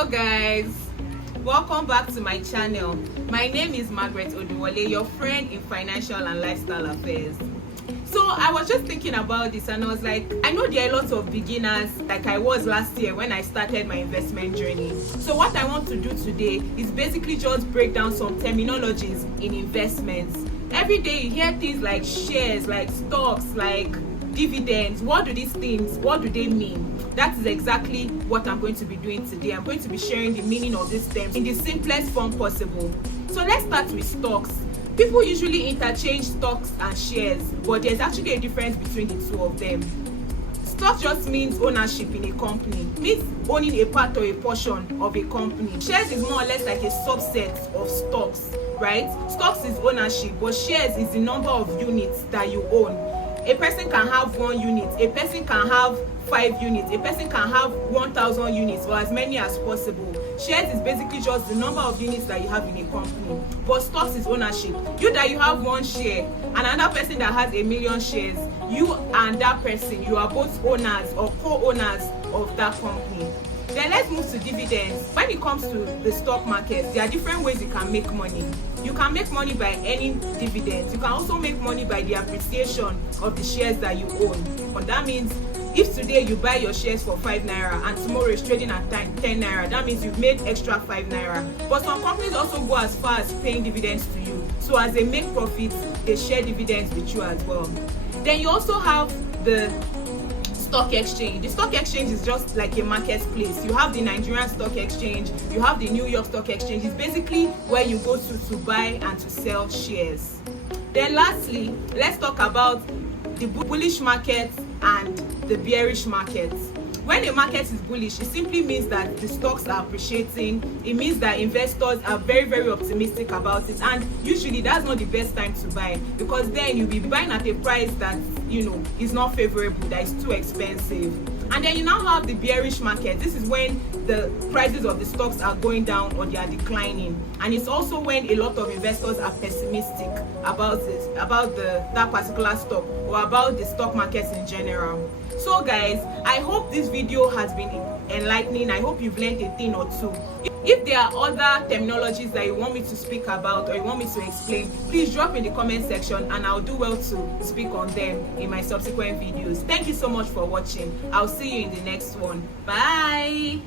Hello guys, welcome back to my channel. My name is Margaret Oduwole, your friend in financial and lifestyle affairs. So I was just thinking about this and I was like, I know there are lots of beginners like I was last year when I started my investment journey. So what I want to do today is basically just break down some terminologies in investments. Every day you hear things like shares, like stocks, like dividends. What do these things, what do they mean? That is exactly what I'm going to be doing today. I'm going to be sharing the meaning of these terms in the simplest form possible. So let's start with stocks. People usually interchange stocks and shares, but there's actually a difference between the two of them. Stock just means ownership in a company. It means owning a part or a portion of a company. Shares is more or less like a subset of stocks, right? Stocks is ownership, but shares is the number of units that you own. A person can have 1 unit, a person can have 5 units, a person can have 1,000 units or as many as possible. Shares is basically just the number of units that you have in a company. But stocks is ownership. You that you have 1 share and another person that has 1,000,000 shares, you and that person, you are both owners or co-owners of that company. Then let's move to dividends. When it comes to the stock market, there are different ways you can make money. You can make money by earning dividends. You can also make money by the appreciation of the shares that you own. And that means if today you buy your shares for 5 naira and tomorrow it's trading at 10 naira, that means you've made extra 5 naira. But some companies also go as far as paying dividends to you. So as they make profits, they share dividends with you as well. Then you also have the stock exchange. The stock exchange is just like a marketplace. You have the Nigerian stock exchange, you have the New York stock exchange. It's basically where you go to buy and to sell shares. Then lastly, let's talk about the bullish market and the bearish market. When a market is bullish, it simply means that the stocks are appreciating. It means that investors are very, very optimistic about it, and usually that's not the best time to buy, because then you'll be buying at a price that is not favorable, that is too expensive. And then you now have the bearish market. This is when the prices of the stocks are going down or they are declining, and it's also when a lot of investors are pessimistic about it, about that particular stock or about the stock markets in general. So guys, I hope this video has been enlightening. I hope you've learned a thing or two. If there are other terminologies that you want me to speak about or you want me to explain, please drop in the comment section and I'll do well to speak on them in my subsequent videos. Thank you so much for watching. I'll see you in the next one. Bye.